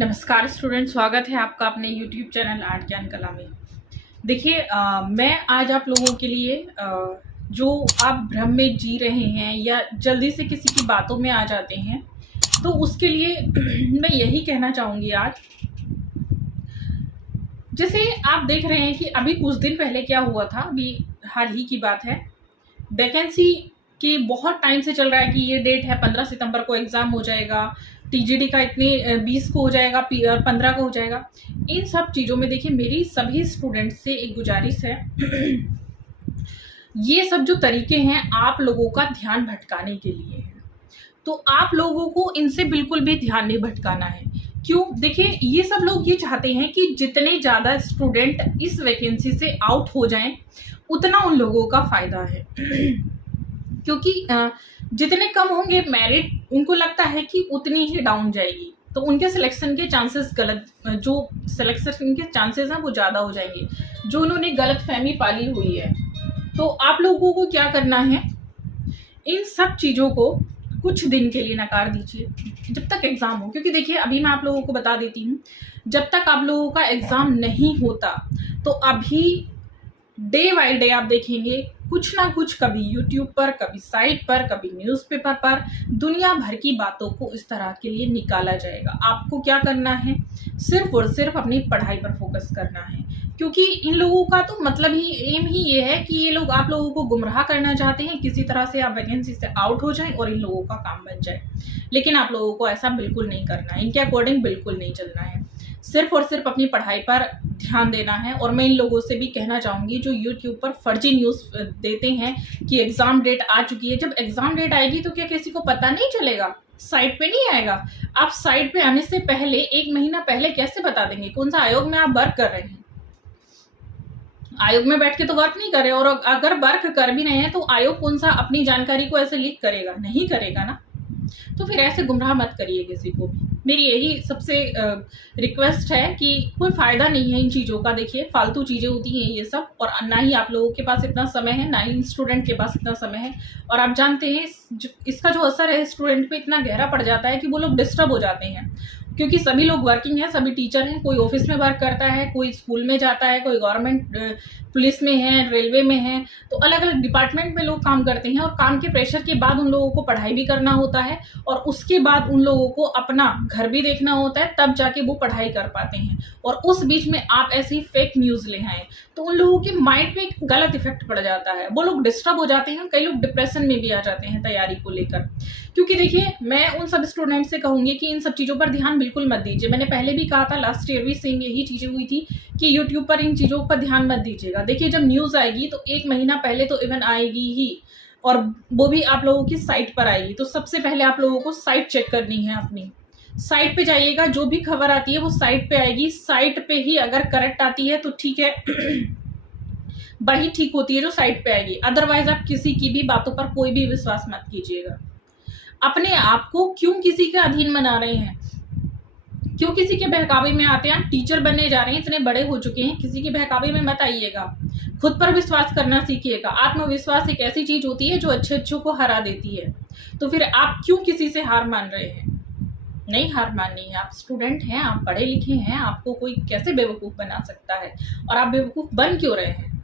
नमस्कार स्टूडेंट, स्वागत है आपका अपने YouTube चैनल आर्ट ज्ञान कला में। देखिए मैं आज आप लोगों के लिए जो आप भ्रम में जी रहे हैं या जल्दी से किसी की बातों में आ जाते हैं, तो उसके लिए मैं यही कहना चाहूँगी आज। जैसे आप देख रहे हैं कि अभी कुछ दिन पहले क्या हुआ था, अभी हाल ही की बात है। वैकेंसी की बहुत टाइम से चल रहा है कि ये डेट है 15 सितंबर को एग्ज़ाम हो जाएगा, टीजीडी का इतने 20 को हो जाएगा, 15 को हो जाएगा। इन सब चीज़ों में देखिए मेरी सभी स्टूडेंट्स से एक गुजारिश है ये सब जो तरीके हैं आप लोगों का ध्यान भटकाने के लिए है, तो आप लोगों को इनसे बिल्कुल भी ध्यान नहीं भटकाना है। क्यों? देखिए ये सब लोग ये चाहते हैं कि जितने ज़्यादा स्टूडेंट इस वैकेंसी से आउट हो जाएं उतना उन लोगों का फ़ायदा है क्योंकि जितने कम होंगे मेरिट, उनको लगता है कि उतनी ही डाउन जाएगी, तो उनके सिलेक्शन के चांसेस जो सिलेक्शन के चांसेस हैं वो ज़्यादा हो जाएंगे, जो उन्होंने गलत फहमी पाली हुई है। तो आप लोगों को क्या करना है, इन सब चीज़ों को कुछ दिन के लिए नकार दीजिए जब तक एग्ज़ाम हो। क्योंकि देखिए अभी मैं आप लोगों को बता देती हूँ, जब तक आप लोगों का एग्ज़ाम नहीं होता तो अभी डे बाय डे आप देखेंगे कुछ ना कुछ, कभी यूट्यूब पर, कभी साइट पर, कभी न्यूज़पेपर पर दुनिया भर की बातों को इस तरह के लिए निकाला जाएगा। आपको क्या करना है, सिर्फ और सिर्फ अपनी पढ़ाई पर फोकस करना है। क्योंकि इन लोगों का तो मतलब ही एम ही ये है कि ये लोग आप लोगों को गुमराह करना चाहते हैं, किसी तरह से आप वैकेंसी से आउट हो जाएं और इन लोगों का काम बन जाए। लेकिन आप लोगों को ऐसा बिल्कुल नहीं करना है, इनके अकॉर्डिंग बिल्कुल नहीं चलना है। सिर्फ और सिर्फ अपनी पढ़ाई पर ध्यान देना है। और मैं इन लोगों से भी कहना चाहूँगी जो यूट्यूब पर फर्जी न्यूज़ देते हैं कि एग्ज़ाम डेट आ चुकी है, जब एग्ज़ाम डेट आएगी तो क्या किसी को पता नहीं चलेगा? साइट पे नहीं आएगा? आप साइट पे आने से पहले 1 महीना पहले कैसे बता देंगे कौन सा आयोग में आप वर्क कर रहे हैं? आयोग में बैठ के तो वर्क नहीं कर रहे, और अगर वर्क कर भी रहे हैं तो आयोग कौन सा अपनी जानकारी को ऐसे लीक करेगा? नहीं करेगा ना। तो फिर ऐसे गुमराह मत करिए किसी को भी। मेरी यही सबसे रिक्वेस्ट है कि कोई फ़ायदा नहीं है इन चीज़ों का। देखिए फालतू चीज़ें होती हैं ये सब, और ना ही आप लोगों के पास इतना समय है, ना ही स्टूडेंट के पास इतना समय है। और आप जानते हैं इसका जो असर है स्टूडेंट पे इतना गहरा पड़ जाता है कि वो लोग डिस्टर्ब हो जाते हैं। क्योंकि सभी लोग वर्किंग हैं, सभी टीचर हैं, कोई ऑफिस में वर्क करता है, कोई स्कूल में जाता है, कोई गवर्नमेंट पुलिस में है, रेलवे में है, तो अलग अलग डिपार्टमेंट में लोग काम करते हैं। और काम के प्रेशर के बाद उन लोगों को पढ़ाई भी करना होता है, और उसके बाद उन लोगों को अपना घर भी देखना होता है, तब जाके वो पढ़ाई कर पाते हैं। और उस बीच में आप ऐसी फेक न्यूज़ ले आए तो उन लोगों के माइंड पे एक गलत इफेक्ट पड़ जाता है, वो लोग डिस्टर्ब हो जाते हैं, कई लोग डिप्रेशन में भी आ जाते हैं तैयारी को लेकर। क्योंकि देखिए मैं उन सब स्टूडेंट से कहूँगी कि इन सब चीज़ों पर ध्यान बिल्कुल मत दीजिए। मैंने पहले भी कहा था, लास्ट ईयर भी सेम यही चीज़ें हुई थी कि यूट्यूब पर इन चीज़ों पर ध्यान मत दीजिएगा। देखिए जब न्यूज़ आएगी तो 1 महीना पहले तो इवन आएगी ही, और वो भी आप लोगों की साइट पर आएगी। तो सबसे पहले आप लोगों को साइट चेक करनी है, अपनी साइट पे जाइएगा, जो भी खबर आती है वो साइट पे आएगी। साइट पे ही अगर करेक्ट आती है तो ठीक है वही ठीक होती है जो साइट पे आएगी। अदरवाइज आप किसी की भी बातों पर कोई भी विश्वास मत कीजिएगा। अपने आप को क्यों किसी के अधीन बना रहे हैं, क्यों किसी के बहकावे में आते हैं? आप टीचर बनने जा रहे हैं, इतने बड़े हो चुके हैं, किसी के बहकावे में मत आइएगा। खुद पर विश्वास करना सीखिएगा। आत्मविश्वास एक ऐसी चीज होती है जो अच्छों को हरा देती है। तो फिर आप क्यों किसी से हार मान रहे हैं? नहीं हार माननी है। आप स्टूडेंट हैं, आप पढ़े लिखे हैं, आपको कोई कैसे बेवकूफ़ बना सकता है? और आप बेवकूफ़ बन क्यों रहे हैं?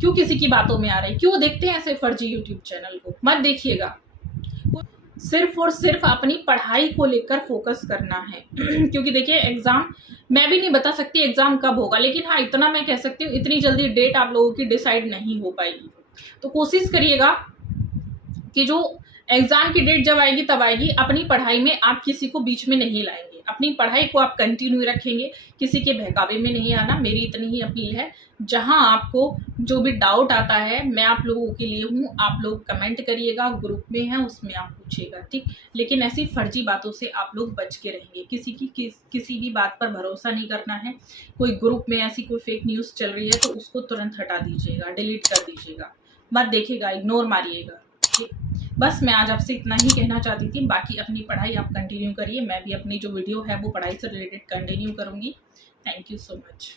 क्यों किसी की बातों में आ रहे हैं? क्यों देखते हैं ऐसे फर्जी यूट्यूब चैनल को? मत देखिएगा। सिर्फ और सिर्फ अपनी पढ़ाई को लेकर फोकस करना है क्योंकि देखिए एग्ज़ाम मैं भी नहीं बता सकती एग्ज़ाम कब होगा, लेकिन हाँ इतना मैं कह सकती हूँ, इतनी जल्दी डेट आप लोगों की डिसाइड नहीं हो पाएगी। तो कोशिश करिएगा कि जो एग्ज़ाम की डेट जब आएगी तब आएगी, अपनी पढ़ाई में आप किसी को बीच में नहीं लाएंगे, अपनी पढ़ाई को आप कंटिन्यू रखेंगे, किसी के बहकावे में नहीं आना। मेरी इतनी ही अपील है। जहां आपको जो भी डाउट आता है मैं आप लोगों के लिए हूं, आप लोग कमेंट करिएगा, ग्रुप में है उसमें आप पूछिएगा, ठीक। लेकिन ऐसी फर्जी बातों से आप लोग बच के रहेंगे। किसी भी बात पर भरोसा नहीं करना है। कोई ग्रुप में ऐसी कोई फेक न्यूज़ चल रही है तो उसको तुरंत हटा दीजिएगा, डिलीट कर दीजिएगा, मत देखिएगा, इग्नोर मारिएगा, ठीक। बस मैं आज आपसे इतना ही कहना चाहती थी। बाकी अपनी पढ़ाई आप कंटिन्यू करिए, मैं भी अपनी जो वीडियो है वो पढ़ाई से रिलेटेड कंटिन्यू करूँगी। Thank you so much.